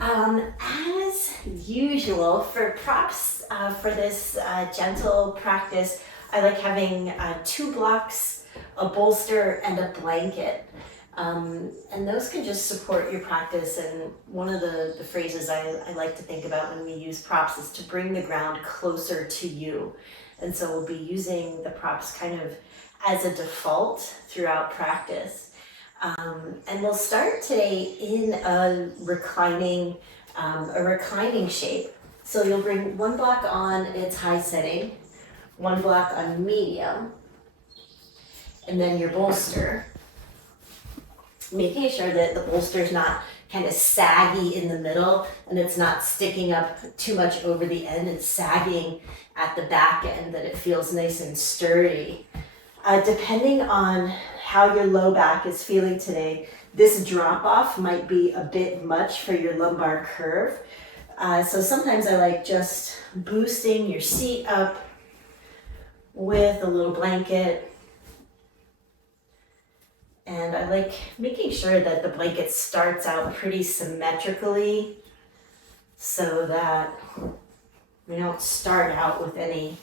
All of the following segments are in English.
As usual, for props for this gentle practice, I like having 2 blocks, a bolster, and a blanket. And those can just support your practice. And one of the phrases I like to think about when we use props is to bring the ground closer to you. And so we'll be using the props kind of as a default throughout practice. And we'll start today in a reclining shape. So you'll bring 1 block on its high setting, 1 block on medium, and then your bolster. Making sure that the bolster is not kind of saggy in the middle and it's not sticking up too much over the end. It's sagging at the back end, that it feels nice and sturdy. Depending on how your low back is feeling today, this drop off might be a bit much for your lumbar curve. So sometimes I like just boosting your seat up with a little blanket. And I like making sure that the blanket starts out pretty symmetrically so that we don't start out with any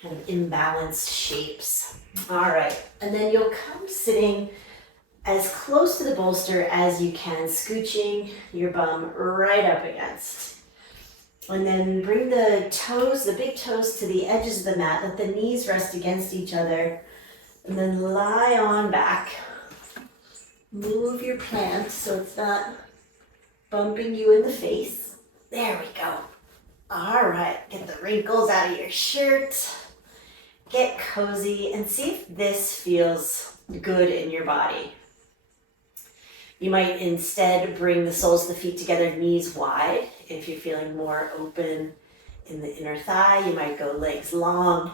kind of imbalanced shapes. All right, and then you'll come sitting as close to the bolster as you can, scooching your bum right up against. And then bring the toes, the big toes, to the edges of the mat. Let the knees rest against each other. And then lie on back. Move your plant so it's not bumping you in the face. There we go. All right, get the wrinkles out of your shirt. Get cozy and see if this feels good in your body. You might instead bring the soles of the feet together, knees wide. If you're feeling more open in the inner thigh, you might go legs long.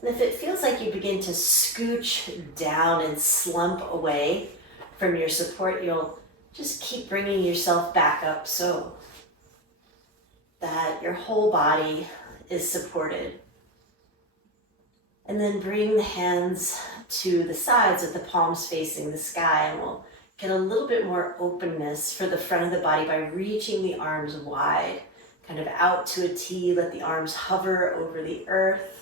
And if it feels like you begin to scooch down and slump away from your support, you'll just keep bringing yourself back up so that your whole body is supported. And then bring the hands to the sides with the palms facing the sky, and we'll get a little bit more openness for the front of the body by reaching the arms wide, kind of out to a T. Let the arms hover over the earth.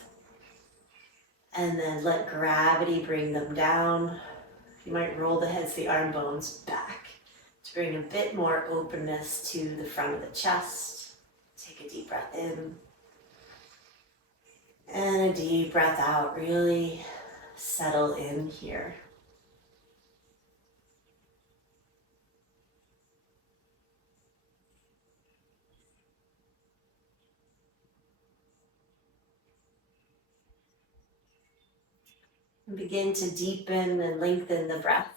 And then let gravity bring them down. You might roll the heads, the arm bones back to bring a bit more openness to the front of the chest. Take a deep breath in. And a deep breath out. Really settle in here. And begin to deepen and lengthen the breath.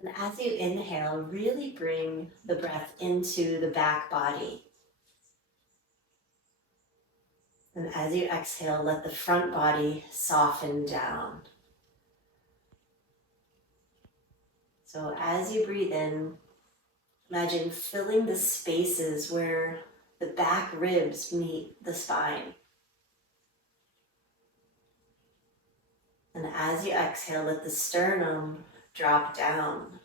And as you inhale, really bring the breath into the back body. And as you exhale, let the front body soften down. So as you breathe in, imagine filling the spaces where the back ribs meet the spine. And as you exhale, let the sternum drop down.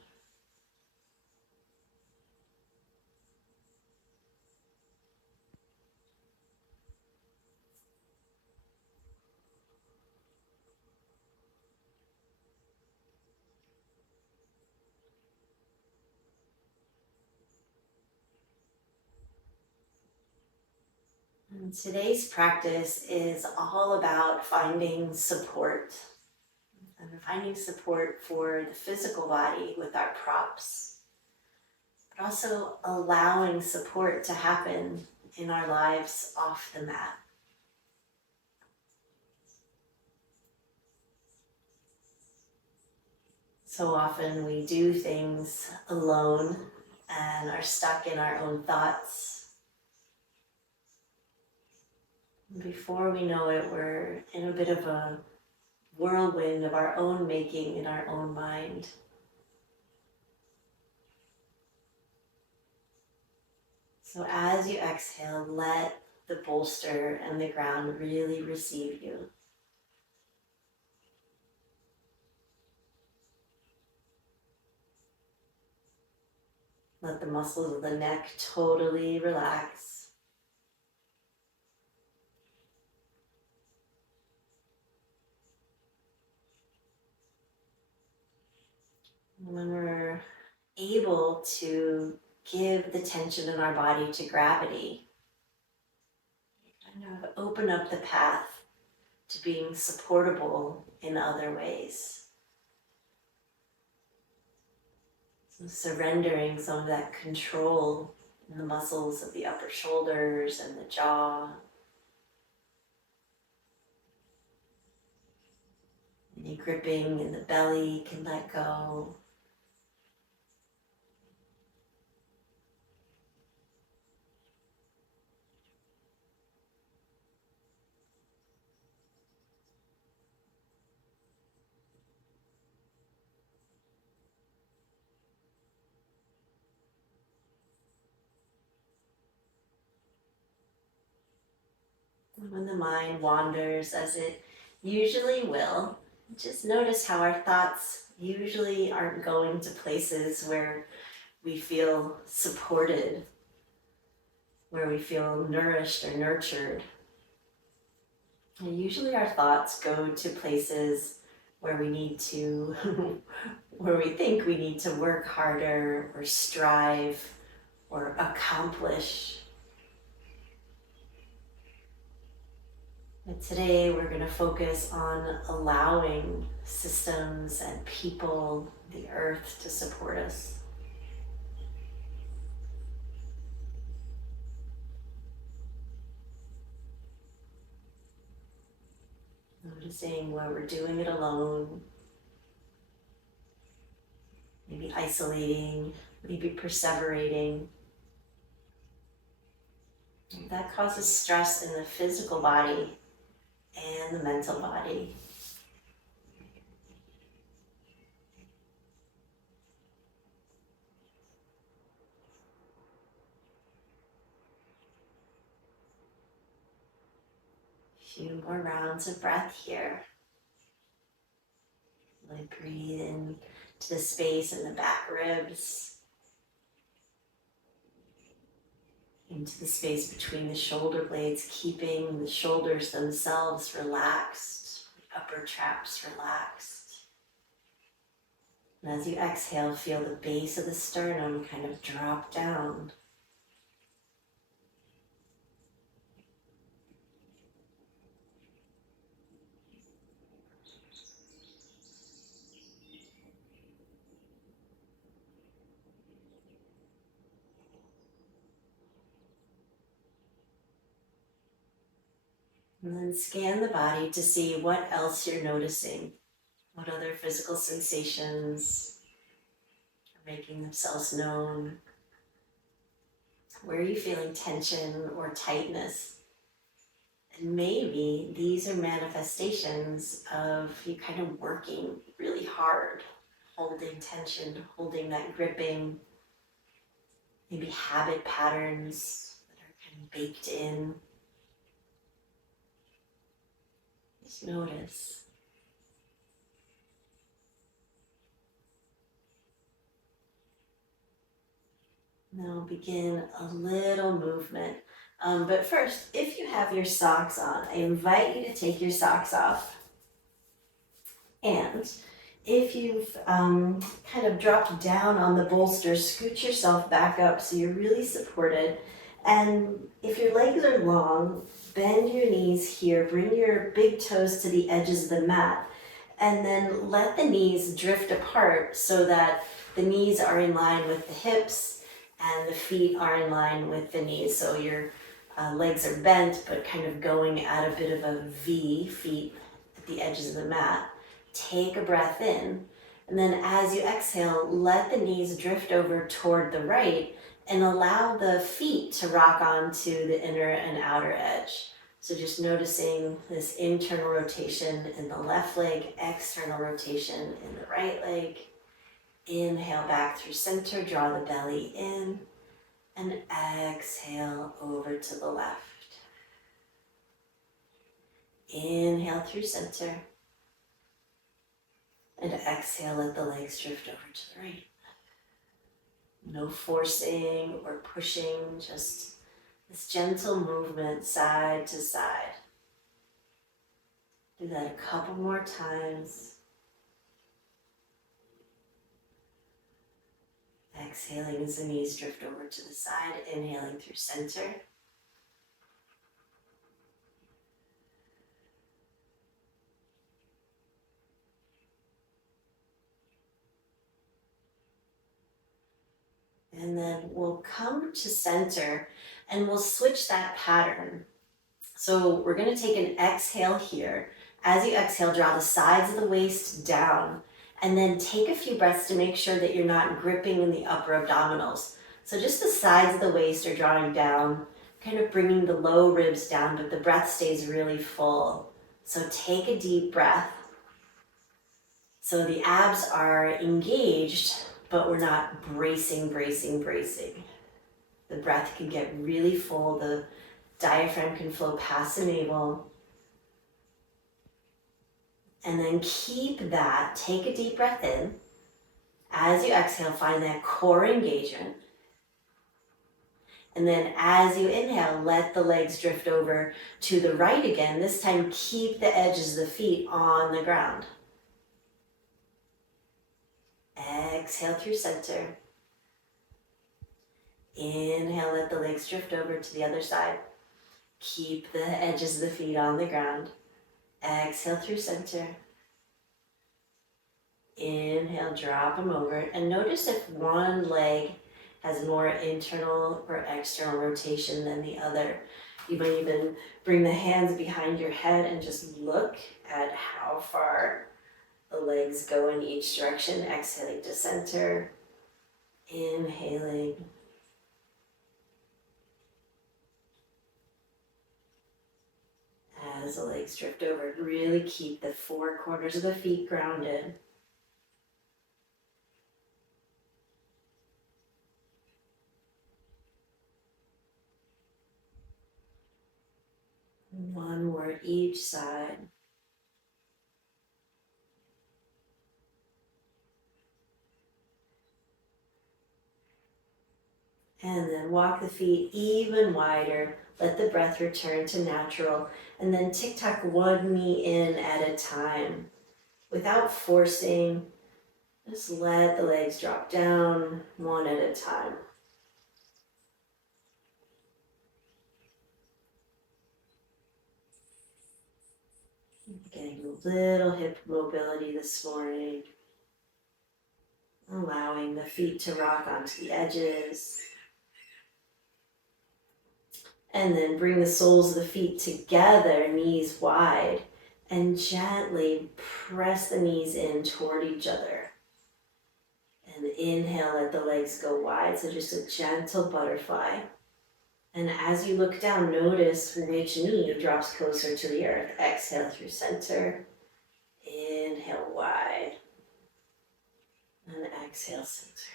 And today's practice is all about finding support. And finding support for the physical body with our props, but also allowing support to happen in our lives off the mat. So often we do things alone and are stuck in our own thoughts. And before we know it, we're in a bit of a whirlwind of our own making in our own mind. So as you exhale, let the bolster and the ground really receive you. Let the muscles of the neck totally relax. When we're able to give the tension in our body to gravity, kind of open up the path to being supportable in other ways. So surrendering some of that control in the muscles of the upper shoulders and the jaw. Any gripping in the belly can let go. When the mind wanders, as it usually will, just notice how our thoughts usually aren't going to places where we feel supported, where we feel nourished or nurtured. And usually our thoughts go to places where we need to, where we think we need to work harder or strive or accomplish. But today we're going to focus on allowing systems and people, the earth, to support us. Noticing where we're doing it alone, maybe isolating, maybe perseverating. And that causes stress in the physical body and the mental body. A few more rounds of breath here. Really breathe in to the space in the back ribs, into the space between the shoulder blades, keeping the shoulders themselves relaxed, the upper traps relaxed. And as you exhale, feel the base of the sternum kind of drop down. And then scan the body to see what else you're noticing. What other physical sensations are making themselves known? Where are you feeling tension or tightness? And maybe these are manifestations of you kind of working really hard, holding tension, holding that gripping, maybe habit patterns that are kind of baked in. Just notice. Now begin a little movement. But first, if you have your socks on, I invite you to take your socks off. And if you've kind of dropped down on the bolster, scoot yourself back up so you're really supported. And if your legs are long, bend your knees here, bring your big toes to the edges of the mat, and then let the knees drift apart so that the knees are in line with the hips and the feet are in line with the knees. So your legs are bent, but kind of going at a bit of a V, feet at the edges of the mat. Take a breath in, and then as you exhale, let the knees drift over toward the right and allow the feet to rock onto the inner and outer edge. So just noticing this internal rotation in the left leg, external rotation in the right leg. Inhale back through center, draw the belly in, and exhale over to the left. Inhale through center, and exhale, let the legs drift over to the right. No forcing or pushing, just this gentle movement side to side. Do that a couple more times. Exhaling as the knees drift over to the side, inhaling through center. And then we'll come to center and we'll switch that pattern. So we're going to take an exhale here. As you exhale, draw the sides of the waist down and then take a few breaths to make sure that you're not gripping in the upper abdominals. So just the sides of the waist are drawing down, kind of bringing the low ribs down, but the breath stays really full. So take a deep breath. So the abs are engaged, but we're not bracing. The breath can get really full. The diaphragm can flow past the navel. And then keep that. Take a deep breath in. As you exhale, find that core engagement. And then as you inhale, let the legs drift over to the right again. This time, keep the edges of the feet on the ground. Exhale through center. Inhale, let the legs drift over to the other side. Keep the edges of the feet on the ground. Exhale through center. Inhale, drop them over. And notice if one leg has more internal or external rotation than the other. You might even bring the hands behind your head and just look at how far the legs go in each direction. Exhaling to center. Inhaling. As the legs drift over, really keep the four corners of the feet grounded. One more each side. And then walk the feet even wider. Let the breath return to natural. And then tick-tock one knee in at a time. Without forcing, just let the legs drop down one at a time. Getting a little hip mobility this morning. Allowing the feet to rock onto the edges. And then bring the soles of the feet together, knees wide, and gently press the knees in toward each other. And inhale, let the legs go wide, so just a gentle butterfly. And as you look down, notice which knee drops closer to the earth. Exhale through center, inhale wide, and exhale center.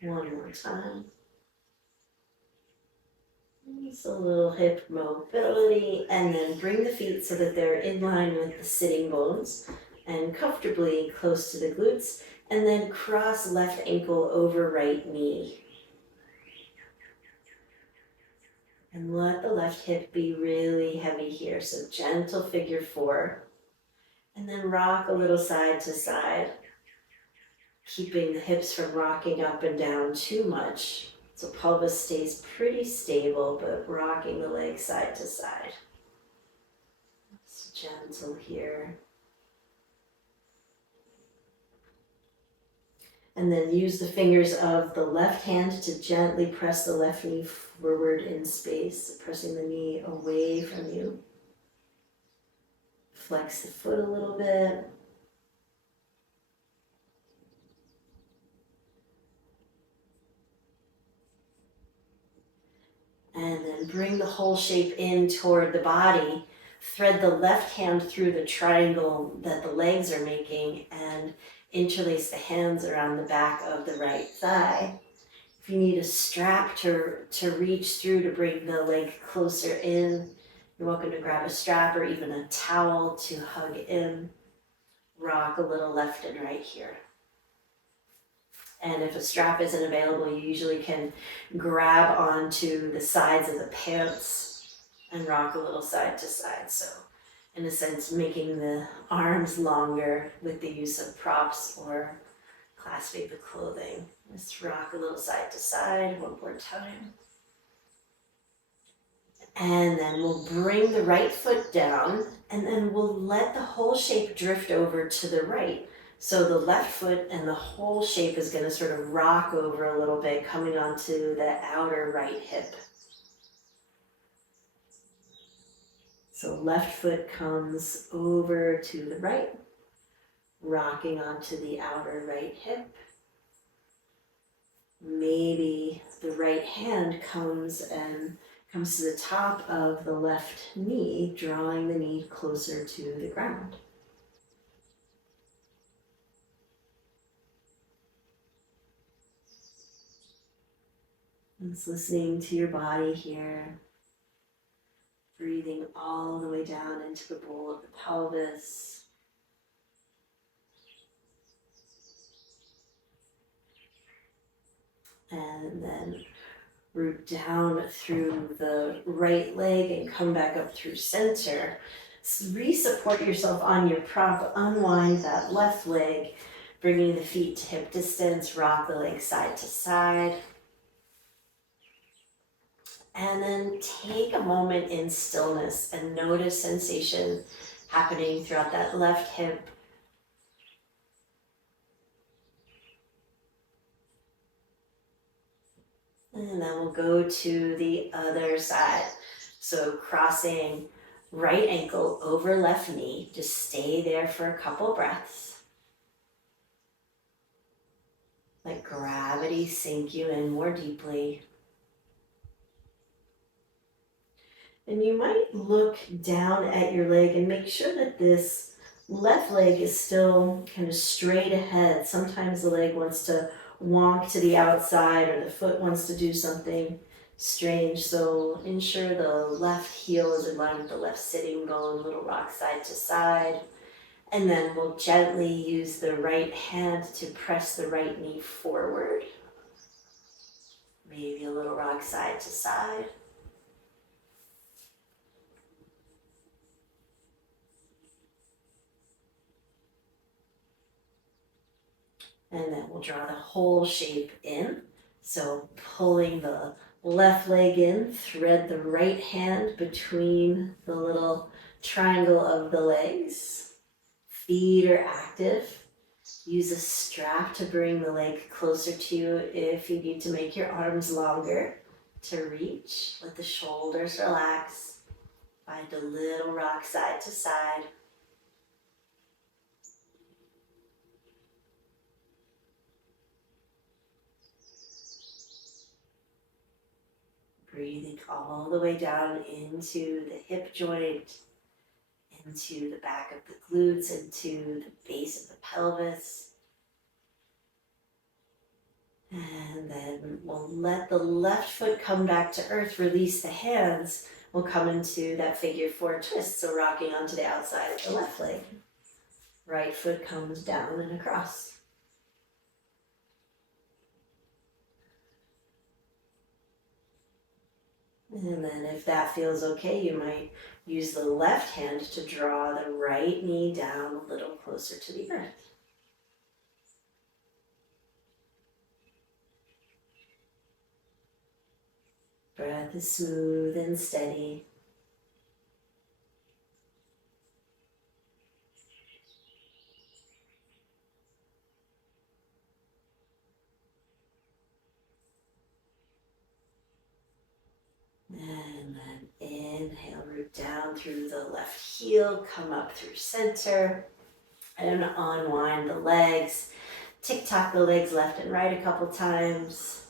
One more time. Just a little hip mobility, and then bring the feet so that they're in line with the sitting bones and comfortably close to the glutes, and then cross left ankle over right knee. And let the left hip be really heavy here, so gentle figure four. And then rock a little side to side, keeping the hips from rocking up and down too much. So pelvis stays pretty stable, but rocking the legs side to side. It's gentle here. And then use the fingers of the left hand to gently press the left knee forward in space, pressing the knee away from you. Flex the foot a little bit. And then bring the whole shape in toward the body. Thread the left hand through the triangle that the legs are making and interlace the hands around the back of the right thigh. If you need a strap to reach through to bring the leg closer in, you're welcome to grab a strap or even a towel to hug in. Rock a little left and right here. And if a strap isn't available, you usually can grab onto the sides of the pants and rock a little side to side. So in a sense, making the arms longer with the use of props or clasping the clothing. Let's rock a little side to side one more time. And then we'll bring the right foot down, and then we'll let the whole shape drift over to the right. So the left foot and the whole shape is going to sort of rock over a little bit, coming onto the outer right hip. So left foot comes over to the right, rocking onto the outer right hip. Maybe the right hand comes to the top of the left knee, drawing the knee closer to the ground. Just listening to your body here, breathing all the way down into the bowl of the pelvis. And then root down through the right leg and come back up through center. Re-support yourself on your prop, unwind that left leg, bringing the feet to hip distance, rock the leg side to side. And then take a moment in stillness and notice sensation happening throughout that left hip. And then we'll go to the other side. So crossing right ankle over left knee. Just stay there for a couple breaths. Let gravity sink you in more deeply. And you might look down at your leg and make sure that this left leg is still kind of straight ahead. Sometimes the leg wants to wonk to the outside or the foot wants to do something strange. So ensure the left heel is in line with the left sitting bone, little rock side to side. And then we'll gently use the right hand to press the right knee forward. Maybe a little rock side to side. And then we'll draw the whole shape in. So pulling the left leg in, thread the right hand between the little triangle of the legs. Feet are active. Use a strap to bring the leg closer to you if you need to make your arms longer to reach. Let the shoulders relax. Find a little rock side to side. Breathing all the way down into the hip joint, into the back of the glutes, into the base of the pelvis. And then we'll let the left foot come back to earth, release the hands. We'll come into that figure four twist, so rocking onto the outside of the left leg. Right foot comes down and across. And then if that feels okay, you might use the left hand to draw the right knee down a little closer to the earth. Breath is smooth and steady. And then inhale, root down through the left heel, come up through center, and unwind the legs. Tick-tock the legs left and right a couple times.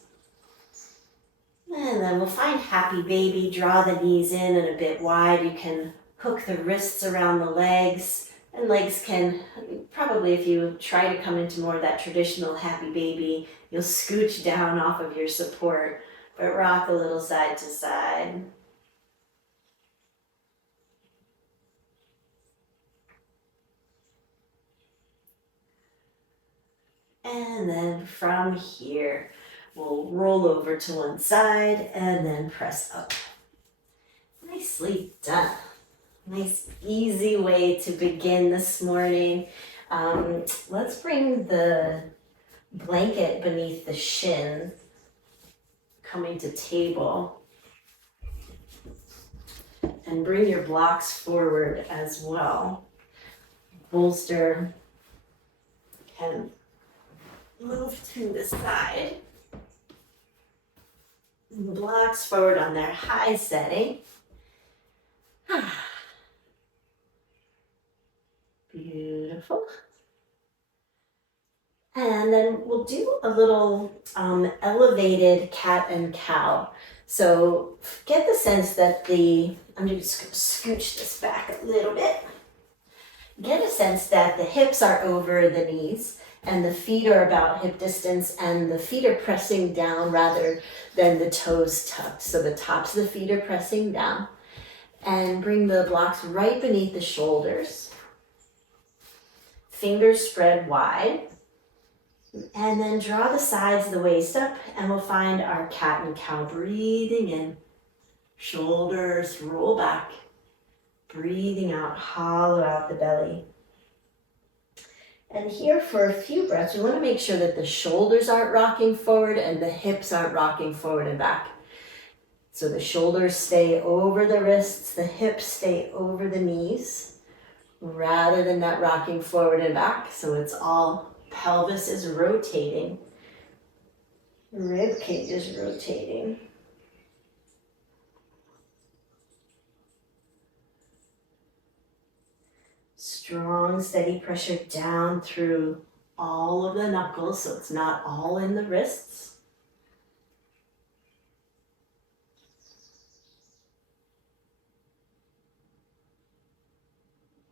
And then we'll find happy baby, draw the knees in and a bit wide. You can hook the wrists around the legs, and legs can, probably if you try to come into more of that traditional happy baby, you'll scooch down off of your support, but rock a little side to side. And then from here, we'll roll over to one side and then press up. Nicely done. Nice, easy way to begin this morning. Let's bring the blanket beneath the shin, coming to table. And bring your blocks forward as well. Bolster can move to the side. Blocks forward on their high setting. Beautiful. And then we'll do a little elevated cat and cow. So get the sense that I'm just going to scooch this back a little bit. Get a sense that the hips are over the knees and the feet are about hip distance and the feet are pressing down rather than the toes tucked. So the tops of the feet are pressing down. And bring the blocks right beneath the shoulders. Fingers spread wide. And then draw the sides of the waist up and we'll find our cat and cow. Breathing in. Shoulders roll back. Breathing out, hollow out the belly. And here for a few breaths, we want to make sure that the shoulders aren't rocking forward and the hips aren't rocking forward and back. So the shoulders stay over the wrists, the hips stay over the knees, rather than that rocking forward and back. So it's all, pelvis is rotating, rib cage is rotating. Strong, steady pressure down through all of the knuckles, so it's not all in the wrists.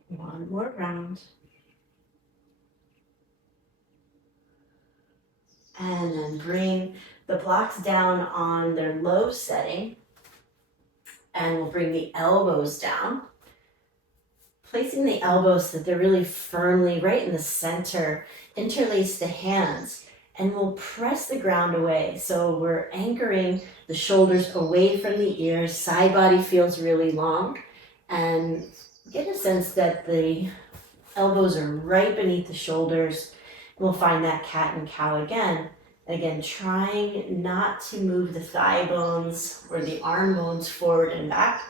One more round. And then bring the blocks down on their low setting. And we'll bring the elbows down. Placing the elbows so that they're really firmly right in the center. Interlace the hands. And we'll press the ground away. So we're anchoring the shoulders away from the ears. Side body feels really long. And get a sense that the elbows are right beneath the shoulders. We'll find that cat and cow again. Again, trying not to move the thigh bones or the arm bones forward and back,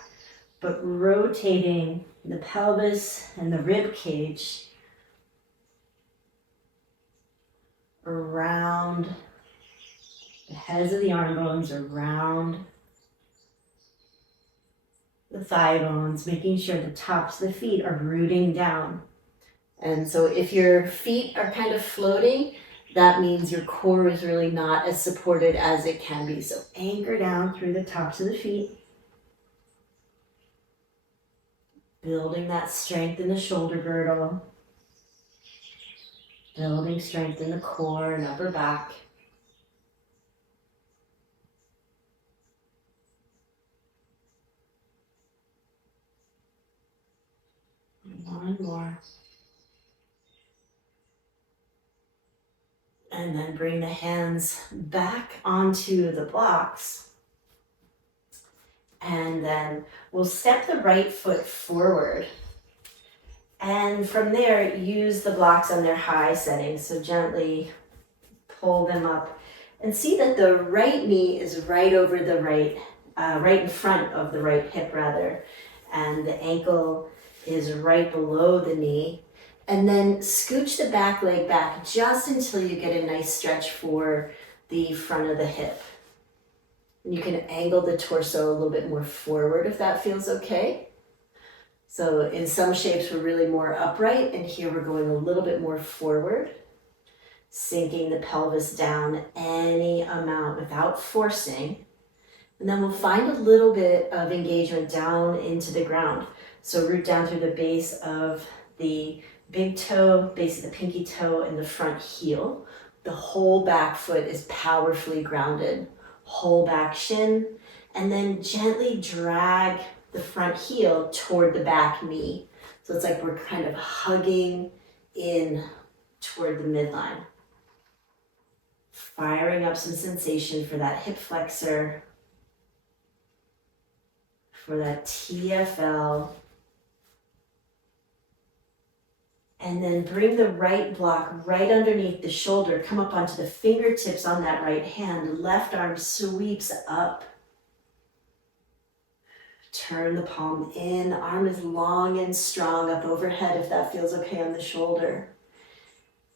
but rotating the pelvis and the rib cage around the heads of the arm bones, around the thigh bones, making sure the tops of the feet are rooting down. And so if your feet are kind of floating, that means your core is really not as supported as it can be. So anchor down through the tops of the feet. Building that strength in the shoulder girdle. Building strength in the core and upper back. One more. And then bring the hands back onto the blocks. And then we'll step the right foot forward. And from there, use the blocks on their high setting. So gently pull them up. And see that the right knee is right over the right in front of the right hip rather. And the ankle is right below the knee. And then scooch the back leg back just until you get a nice stretch for the front of the hip. And you can angle the torso a little bit more forward if that feels okay. So in some shapes we're really more upright, and here we're going a little bit more forward. Sinking the pelvis down any amount without forcing. And then we'll find a little bit of engagement down into the ground. So root down through the base of the big toe, base of the pinky toe, and the front heel. The whole back foot is powerfully grounded. Whole back shin, and then gently drag the front heel toward the back knee. So it's like we're kind of hugging in toward the midline. firing up some sensation for that hip flexor, for that TFL. And then bring the right block right underneath the shoulder. Come up onto the fingertips on that right hand. Left arm sweeps up. Turn the palm in. Arm is long and strong up overhead if that feels okay on the shoulder.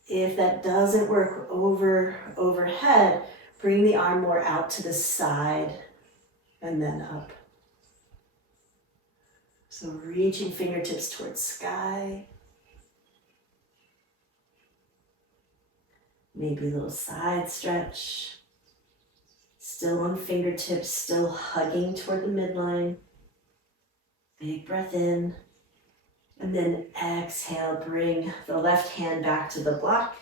If that doesn't work overhead, bring the arm more out to the side and then up. So reaching fingertips towards sky. Maybe a little side stretch. Still on fingertips, still hugging toward the midline. Big breath in. And then exhale, bring the left hand back to the block.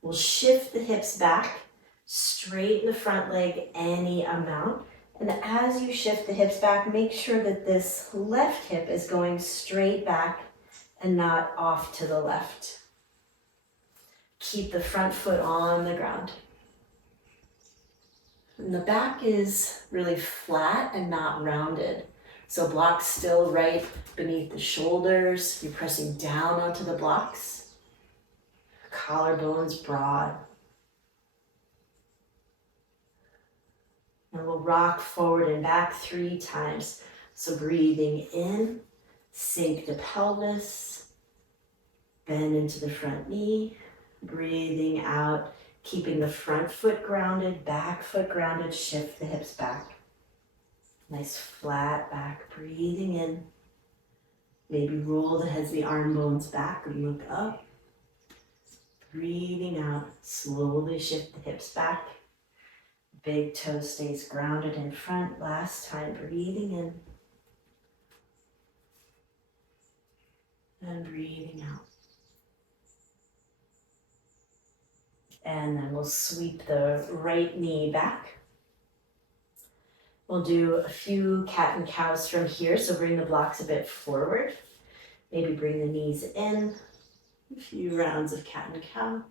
We'll shift the hips back, straighten the front leg any amount. And as you shift the hips back, make sure that this left hip is going straight back and not off to the left. Keep the front foot on the ground. And the back is really flat and not rounded. So blocks still right beneath the shoulders. You're pressing down onto the blocks. Collarbones broad. And we'll rock forward and back 3 times. So breathing in, sink the pelvis, bend into the front knee. Breathing out, keeping the front foot grounded, back foot grounded, shift the hips back. Nice flat back, breathing in. Maybe roll the heads, the arm bones back and look up. Breathing out, slowly shift the hips back. Big toe stays grounded in front. Last time, breathing in. And breathing out. And then we'll sweep the right knee back. We'll do a few cat and cows from here, so bring the blocks a bit forward. Maybe bring the knees in. A few rounds of cat and cow.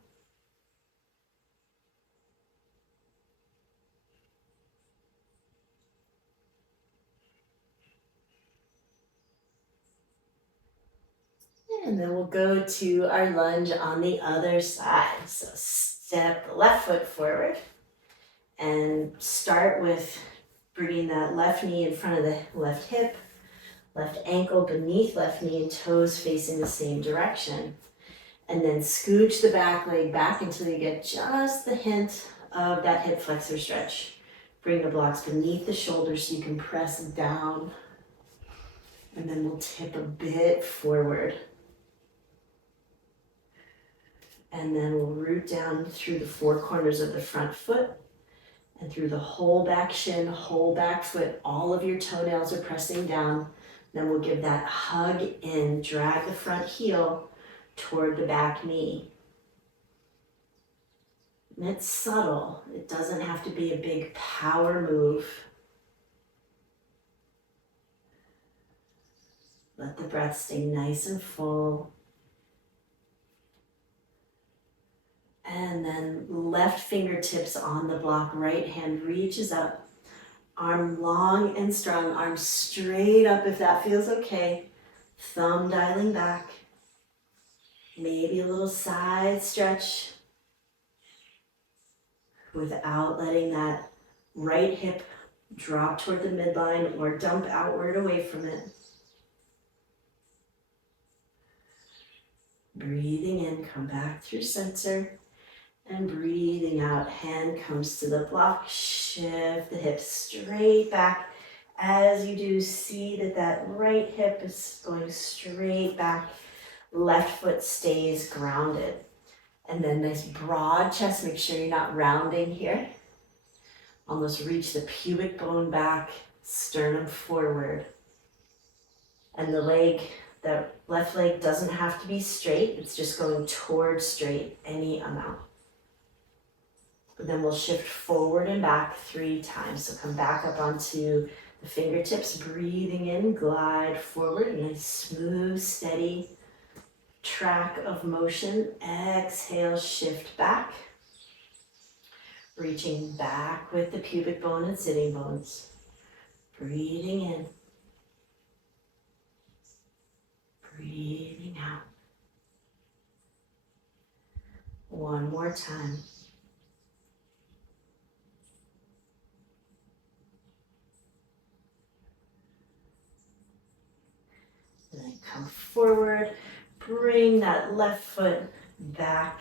And then we'll go to our lunge on the other side. So step the left foot forward and start with bringing that left knee in front of the left hip, left ankle beneath left knee and toes facing the same direction. And then scooch the back leg back until you get just the hint of that hip flexor stretch. Bring the blocks beneath the shoulders so you can press down. And then we'll tip a bit forward. And then we'll root down through the 4 corners of the front foot and through the whole back shin, whole back foot. All of your toenails are pressing down. Then we'll give that hug in, drag the front heel toward the back knee. And it's subtle. It doesn't have to be a big power move. Let the breath stay nice and full. And then left fingertips on the block, right hand reaches up. Arm long and strong, arm straight up if that feels okay. Thumb dialing back. Maybe a little side stretch without letting that right hip drop toward the midline or dump outward away from it. Breathing in, come back through center. And breathing out, hand comes to the block, shift the hips straight back. As you do, see that that right hip is going straight back. Left foot stays grounded. And then nice broad chest, make sure you're not rounding here. Almost reach the pubic bone back, sternum forward. And the leg, the left leg doesn't have to be straight, it's just going towards straight any amount. Then we'll shift forward and back 3 times. So come back up onto the fingertips, breathing in, glide forward, nice smooth, steady track of motion. Exhale, shift back. Reaching back with the pubic bone and sitting bones. Breathing in. Breathing out. One more time. And then come forward. Bring that left foot back.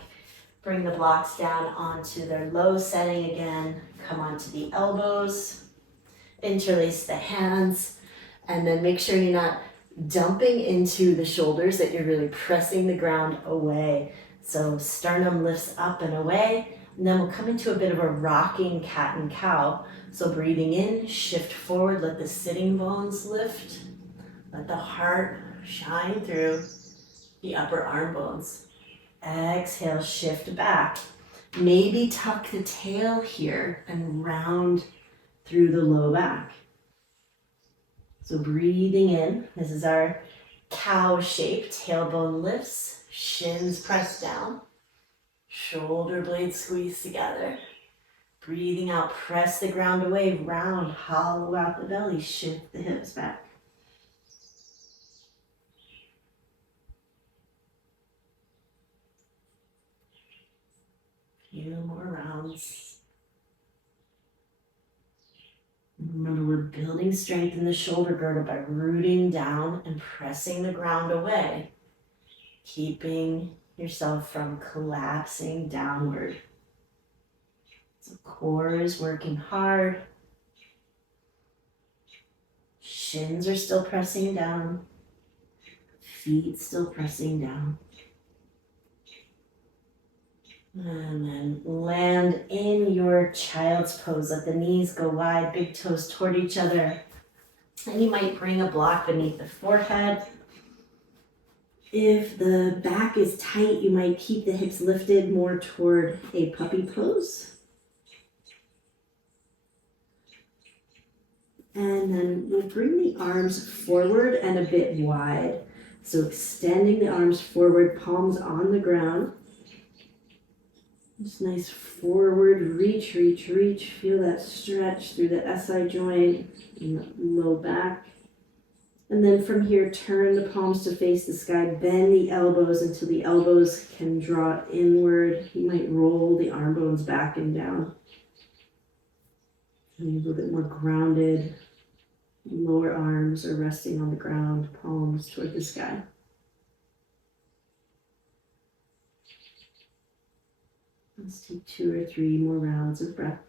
Bring the blocks down onto their low setting again. Come onto the elbows. Interlace the hands. And then make sure you're not dumping into the shoulders, that you're really pressing the ground away. So sternum lifts up and away. And then we'll come into a bit of a rocking cat and cow. So breathing in, shift forward, let the sitting bones lift. Let the heart shine through the upper arm bones. Exhale, shift back. Maybe tuck the tail here and round through the low back. So breathing in, this is our cow shape. Tailbone lifts, shins press down, shoulder blades squeeze together. Breathing out, press the ground away, round, hollow out the belly, shift the hips back. Few more rounds. Remember, we're building strength in the shoulder girdle by rooting down and pressing the ground away, keeping yourself from collapsing downward. So core is working hard. Shins are still pressing down. Feet still pressing down. And then land in your child's pose. Let the knees go wide, big toes toward each other. And you might bring a block beneath the forehead. If the back is tight, you might keep the hips lifted more toward a puppy pose. And then we'll bring the arms forward and a bit wide. So extending the arms forward, palms on the ground. Just nice forward reach, reach, reach. Feel that stretch through the SI joint and the low back. And then from here, turn the palms to face the sky. Bend the elbows until the elbows can draw inward. You might roll the arm bones back and down. And a little bit more grounded. Lower arms are resting on the ground, palms toward the sky. Let's take 2 or 3 more rounds of breath.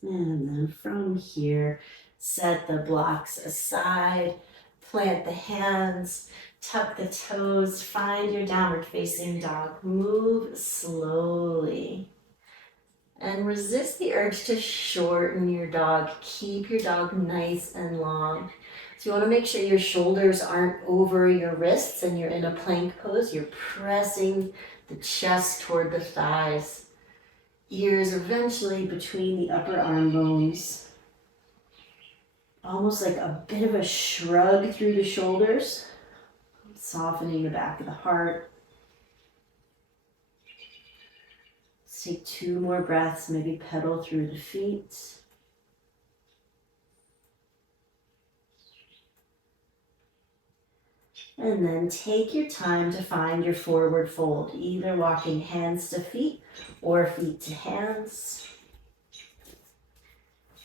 And then from here, set the blocks aside, plant the hands, tuck the toes, find your downward facing dog. Move slowly. And resist the urge to shorten your dog. Keep your dog nice and long. So you want to make sure your shoulders aren't over your wrists and you're in a plank pose. You're pressing the chest toward the thighs. Ears eventually between the upper arm bones. Almost like a bit of a shrug through the shoulders. Softening the back of the heart. Take 2 more breaths, maybe pedal through the feet. And then take your time to find your forward fold, either walking hands to feet or feet to hands.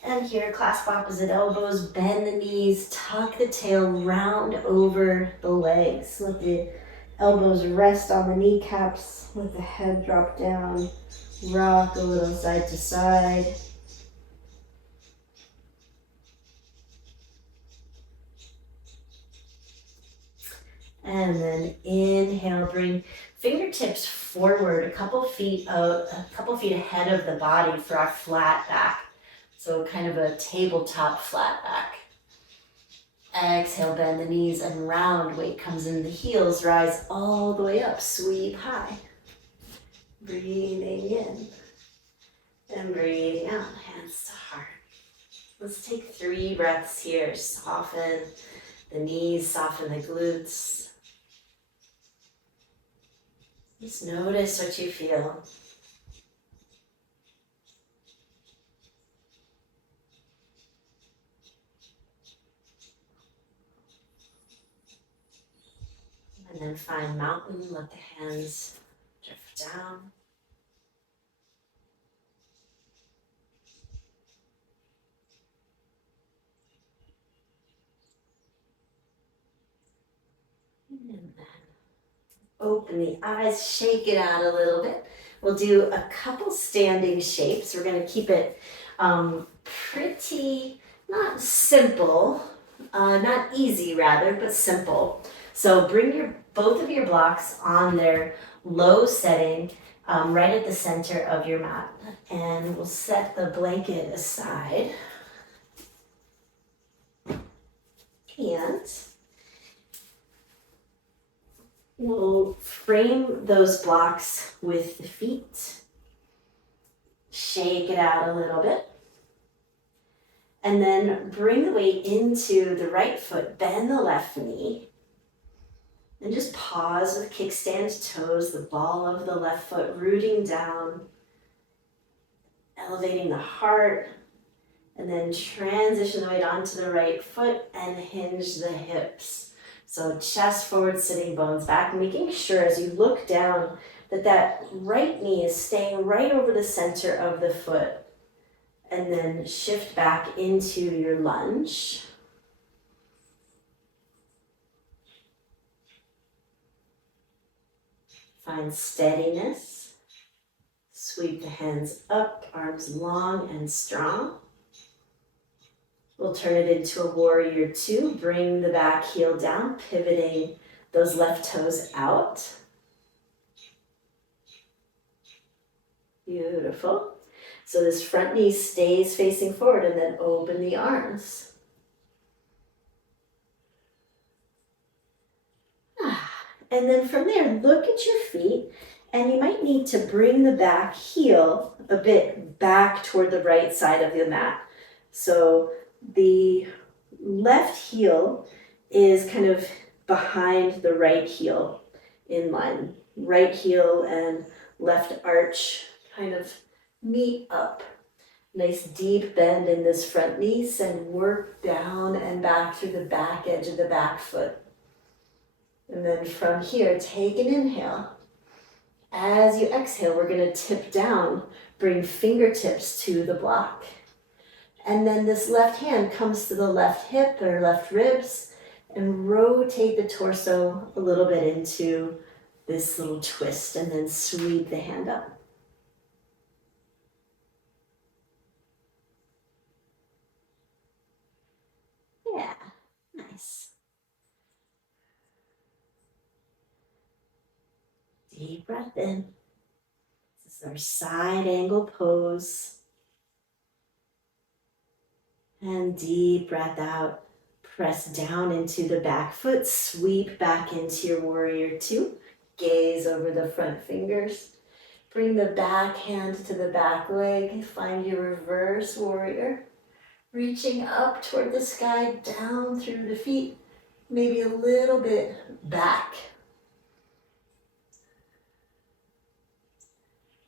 And here, clasp opposite elbows, bend the knees, tuck the tail, round over the legs. Let the elbows rest on the kneecaps, let the head drop down. Rock a little side to side. And then inhale, bring fingertips forward a couple feet ahead of the body for our flat back. So kind of a tabletop flat back. Exhale, bend the knees and round. Weight comes in the heels, rise all the way up, sweep high. Breathing in and breathing out, hands to heart. Let's take 3 breaths here. Soften the knees, soften the glutes. Just notice what you feel. And then find mountain, let the hands drift down. And then open the eyes, shake it out a little bit. We'll do a couple standing shapes. We're going to keep it pretty, not simple, not easy rather, but simple. So bring both of your blocks on their low setting right at the center of your mat. And we'll set the blanket aside. And we'll frame those blocks with the feet. Shake it out a little bit. And then bring the weight into the right foot, bend the left knee. And just pause with kickstand toes, the ball of the left foot rooting down, elevating the heart. And then transition the weight onto the right foot and hinge the hips. So chest forward, sitting bones back, making sure as you look down that right knee is staying right over the center of the foot. And then shift back into your lunge. Find steadiness. Sweep the hands up, arms long and strong. We'll turn it into a warrior 2. Bring the back heel down, pivoting those left toes out. Beautiful. So this front knee stays facing forward and then open the arms. And then from there, look at your feet and you might need to bring the back heel a bit back toward the right side of the mat. So the left heel is kind of behind the right heel in line. Right heel and left arch kind of meet up. Nice deep bend in this front knee. Send work down and back through the back edge of the back foot. And then from here, take an inhale. As you exhale, we're going to tip down, bring fingertips to the block. And then this left hand comes to the left hip or left ribs and rotate the torso a little bit into this little twist and then sweep the hand up. Yeah, nice. Deep breath in. This is our side angle pose. And deep breath out. Press down into the back foot. Sweep back into your warrior 2. Gaze over the front fingers. Bring the back hand to the back leg. Find your reverse warrior. Reaching up toward the sky, down through the feet. Maybe a little bit back.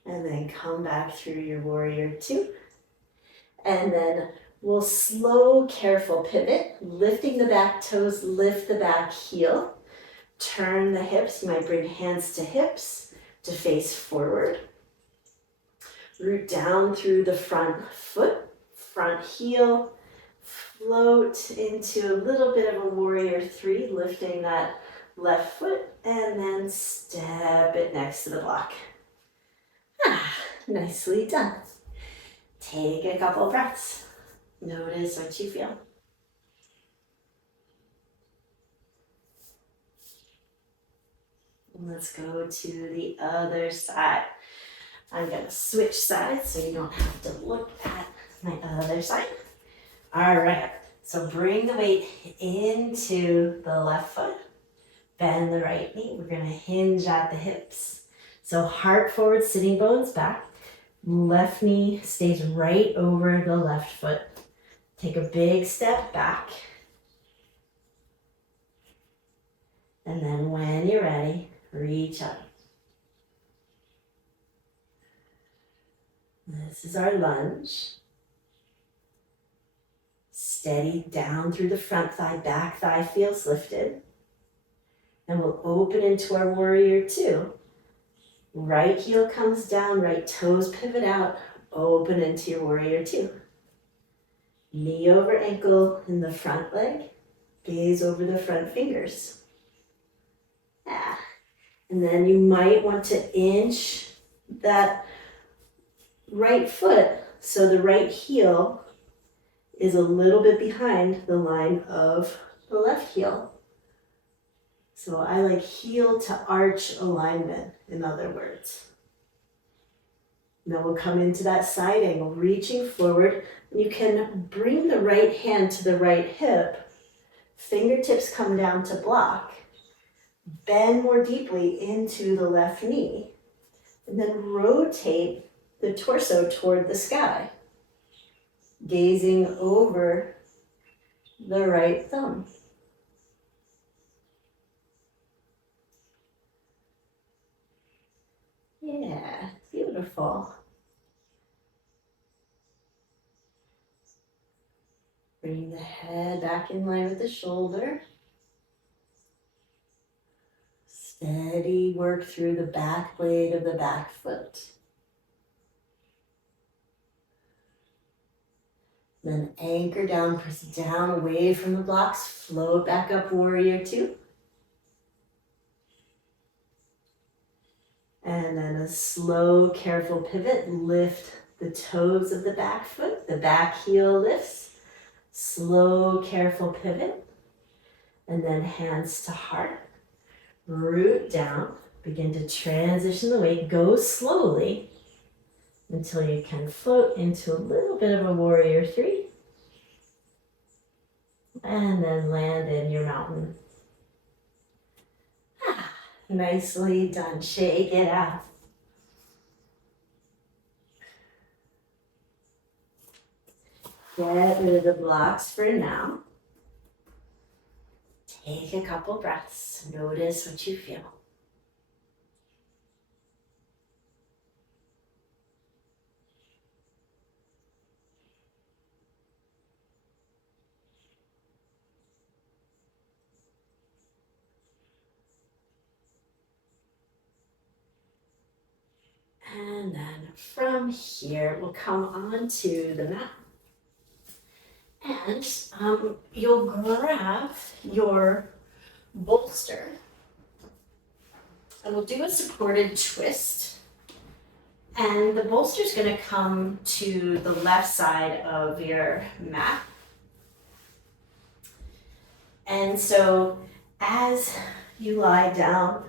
And then come back through your warrior 2. And then we'll slow, careful pivot, lifting the back toes, lift the back heel, turn the hips. You might bring hands to hips to face forward. Root down through the front foot, front heel, float into a little bit of a warrior 3, lifting that left foot, and then step it next to the block. Nicely done. Take a couple breaths. Notice what you feel. Let's go to the other side. I'm going to switch sides so you don't have to look at my other side. All right, so bring the weight into the left foot. Bend the right knee. We're going to hinge at the hips. So heart forward, sitting bones back. Left knee stays right over the left foot. Take a big step back. And then when you're ready, reach up. This is our lunge. Steady down through the front thigh, back thigh feels lifted. And we'll open into our warrior two. Right heel comes down, right toes pivot out, open into your warrior two. Knee over ankle in the front leg, gaze over the front fingers. Yeah. And then you might want to inch that right foot so the right heel is a little bit behind the line of the left heel. So I like heel to arch alignment, in other words. And then we'll come into that side angle, reaching forward. You can bring the right hand to the right hip. Fingertips come down to block. Bend more deeply into the left knee. And then rotate the torso toward the sky, gazing over the right thumb. Yeah, beautiful. Bring the head back in line with the shoulder. Steady work through the back blade of the back foot. Then anchor down, press down away from the blocks, float back up, warrior two. And then a slow, careful pivot, lift the toes of the back foot, the back heel lifts. Slow, careful pivot. And then hands to heart. Root down, begin to transition the weight, go slowly until you can float into a little bit of a warrior three. And then land in your mountain. Nicely done, shake it out. Get rid of the blocks for now. Take a couple breaths, notice what you feel. And then from here, we'll come onto the mat. And you'll grab your bolster. And we'll do a supported twist. And the bolster is going to come to the left side of your mat. And so as you lie down,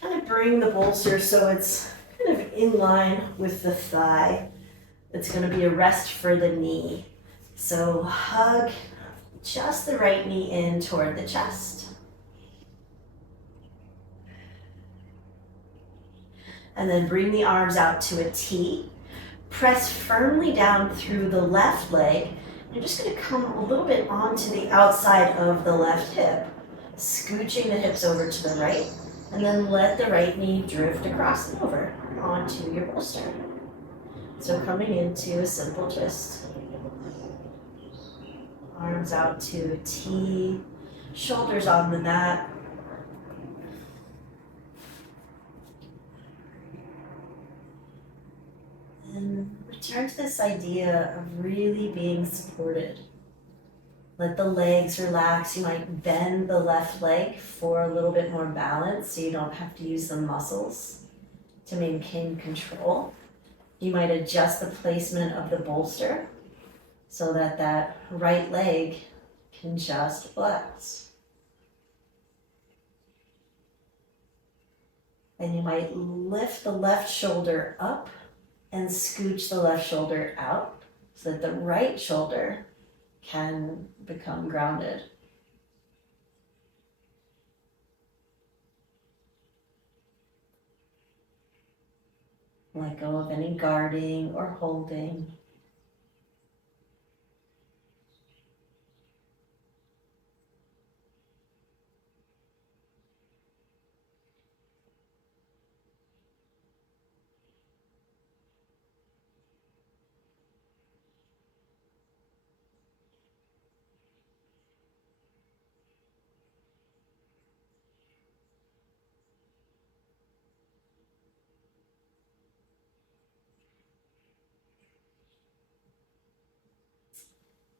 kind of bring the bolster so it's kind of in line with the thigh. It's going to be a rest for the knee. So hug just the right knee in toward the chest. And then bring the arms out to a T. Press firmly down through the left leg. You're just going to come a little bit onto the outside of the left hip, scooching the hips over to the right, and then let the right knee drift across and over onto your bolster. So coming into a simple twist. Arms out to a T, shoulders on the mat. And return to this idea of really being supported. Let the legs relax. You might bend the left leg for a little bit more balance so you don't have to use the muscles to maintain control. You might adjust the placement of the bolster so that that right leg can just flex. And you might lift the left shoulder up and scooch the left shoulder out so that the right shoulder can become grounded. Let go of any guarding or holding.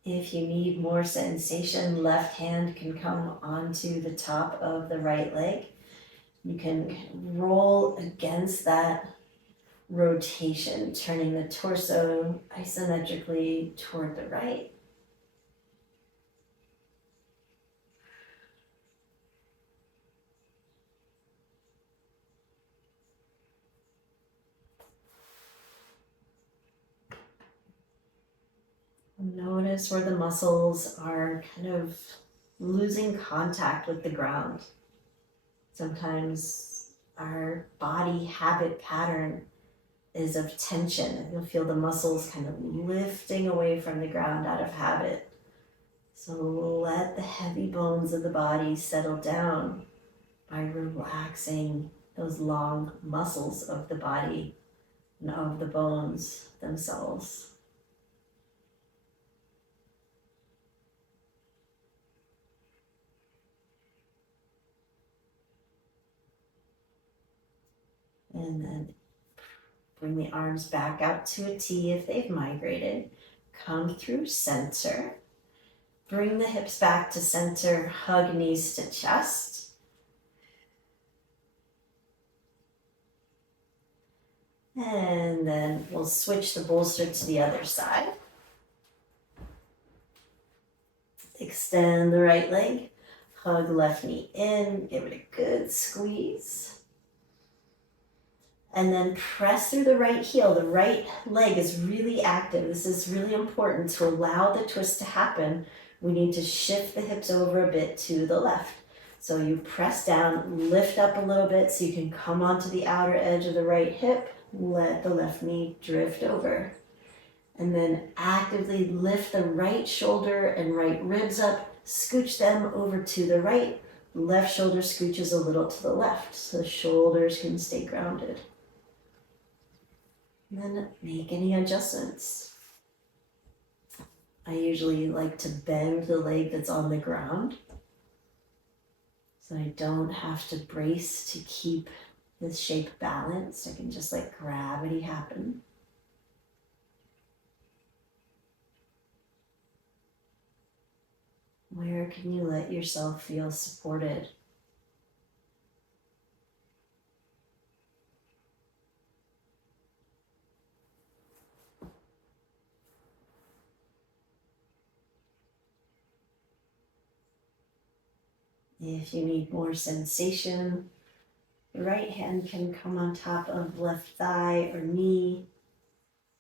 If you need more sensation, left hand can come onto the top of the right leg. You can roll against that rotation, turning the torso isometrically toward the right. Notice where the muscles are kind of losing contact with the ground. Sometimes our body habit pattern is of tension. You'll feel the muscles kind of lifting away from the ground out of habit. So let the heavy bones of the body settle down by relaxing those long muscles of the body and of the bones themselves. And then bring the arms back out to a T if they've migrated. Come through center. Bring the hips back to center, hug knees to chest. And then we'll switch the bolster to the other side. Extend the right leg, hug left knee in, give it a good squeeze. And then press through the right heel. The right leg is really active. This is really important to allow the twist to happen. We need to shift the hips over a bit to the left. So you press down, lift up a little bit so you can come onto the outer edge of the right hip. Let the left knee drift over. And then actively lift the right shoulder and right ribs up. Scooch them over to the right. Left shoulder scooches a little to the left so the shoulders can stay grounded. And then make any adjustments. I usually like to bend the leg that's on the ground so I don't have to brace to keep this shape balanced. I can just let gravity happen. Where can you let yourself feel supported? If you need more sensation, the right hand can come on top of left thigh or knee.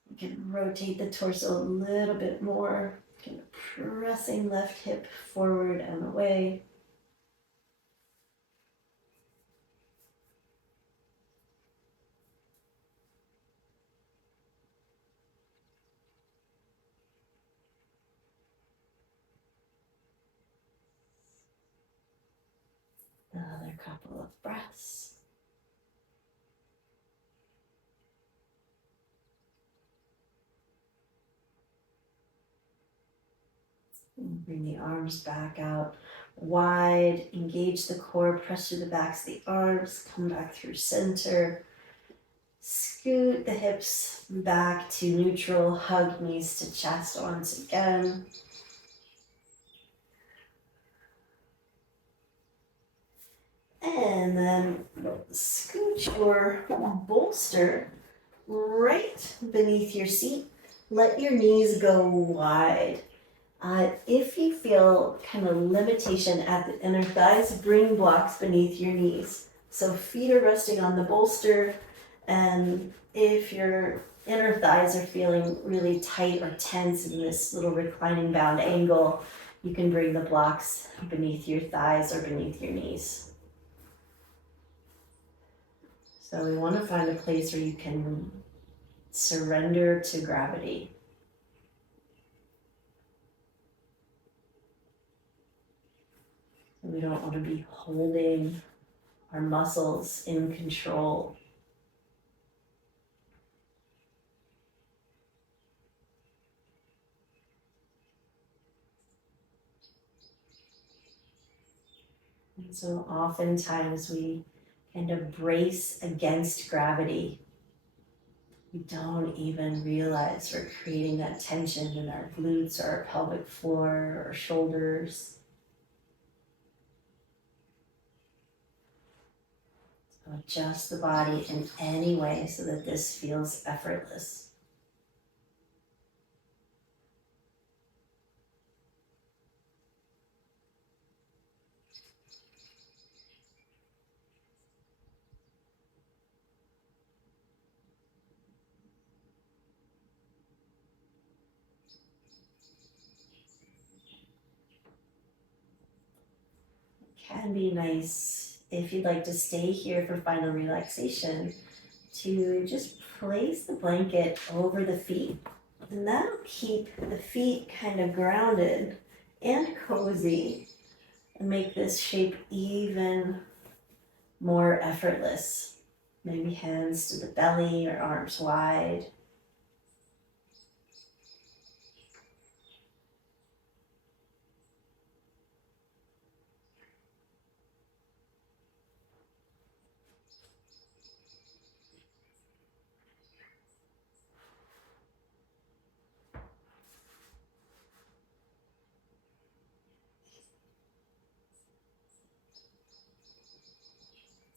You can rotate the torso a little bit more, kind of pressing left hip forward and away. Another couple of breaths. And bring the arms back out wide, engage the core, press through the backs of the arms, come back through center. Scoot the hips back to neutral, hug knees to chest once again. And then scooch your bolster right beneath your seat. Let your knees go wide. If you feel kind of limitation at the inner thighs, bring blocks beneath your knees. So feet are resting on the bolster, and if your inner thighs are feeling really tight or tense in this little reclining bound angle, you can bring the blocks beneath your thighs or beneath your knees. So we want to find a place where you can surrender to gravity. We don't want to be holding our muscles in control. And so oftentimes we kind of brace against gravity. We don't even realize we're creating that tension in our glutes or our pelvic floor or shoulders. So adjust the body in any way so that this feels effortless. Can be nice if you'd like to stay here for final relaxation to just place the blanket over the feet, and that'll keep the feet kind of grounded and cozy and make this shape even more effortless. Maybe hands to the belly or arms wide.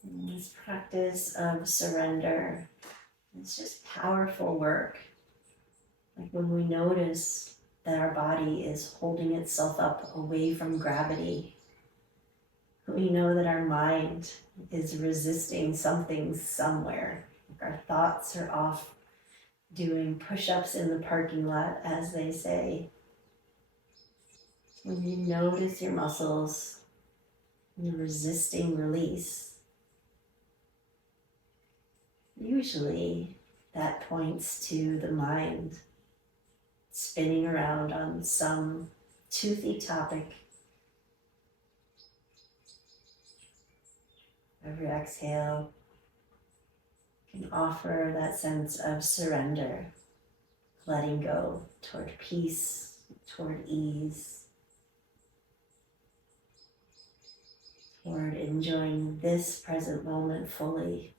And this practice of surrender, it's just powerful work. Like when we notice that our body is holding itself up away from gravity, we know that our mind is resisting something somewhere. Like our thoughts are off doing push-ups in the parking lot, as they say. When you notice your muscles and the resisting release, usually that points to the mind spinning around on some toothy topic. Every exhale can offer that sense of surrender, letting go toward peace, toward ease, toward enjoying this present moment fully.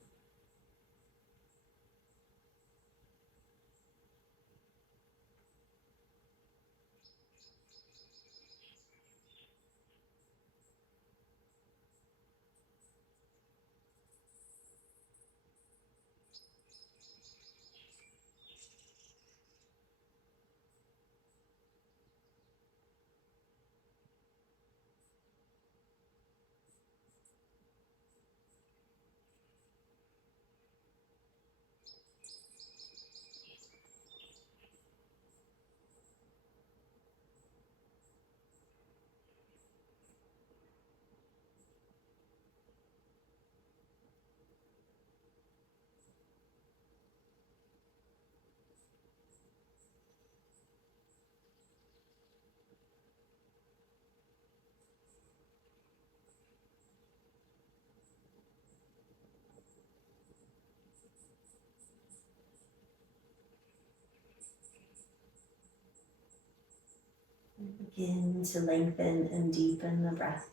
Begin to lengthen and deepen the breath.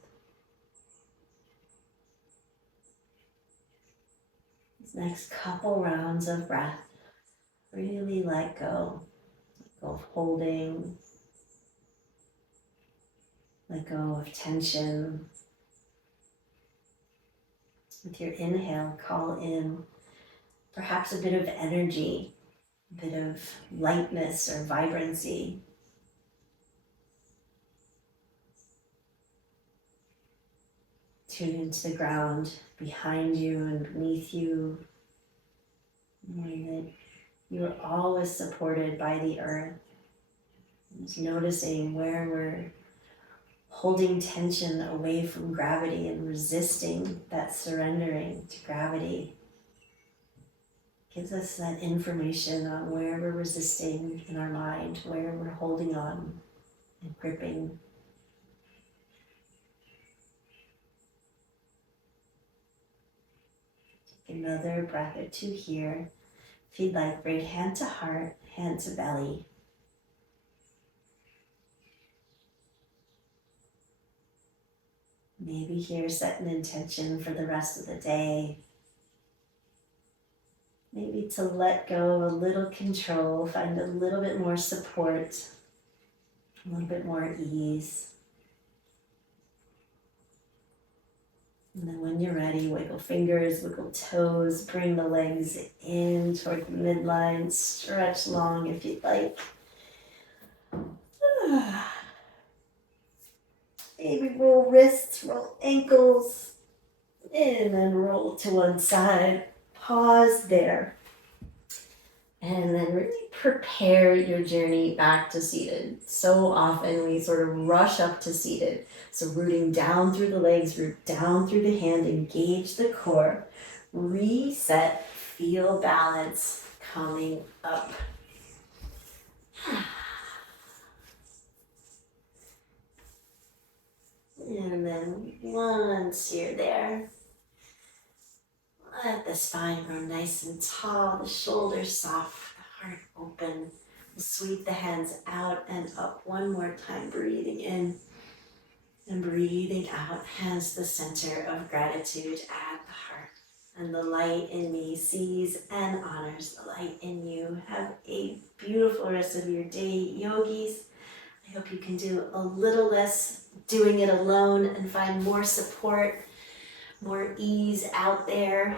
These next couple rounds of breath, really let go. Let go of holding, let go of tension. With your inhale, call in perhaps a bit of energy, a bit of lightness or vibrancy. Tune into the ground behind you and beneath you, knowing that you are always supported by the earth. Just noticing where we're holding tension away from gravity and resisting that surrendering to gravity. Gives us that information on where we're resisting in our mind, where we're holding on and gripping. Take another breath or two here. If you'd like, bring hand to heart, hand to belly. Maybe here set an intention for the rest of the day. Maybe to let go, a little control, find a little bit more support, a little bit more ease. And then when you're ready, wiggle fingers, wiggle toes, bring the legs in toward the midline, stretch long if you'd like. Maybe roll wrists, roll ankles, and then roll to one side. Pause there. And then really prepare your journey back to seated. So often we sort of rush up to seated. So rooting down through the legs, root down through the hand, engage the core, reset, feel balance coming up. And then once you're there, let the spine grow nice and tall, the shoulders soft, the heart open. We'll sweep the hands out and up one more time, breathing in and breathing out. Hands to the center of gratitude at the heart. And the light in me sees and honors the light in you. Have a beautiful rest of your day, yogis. I hope you can do a little less doing it alone and find more support, more ease out there.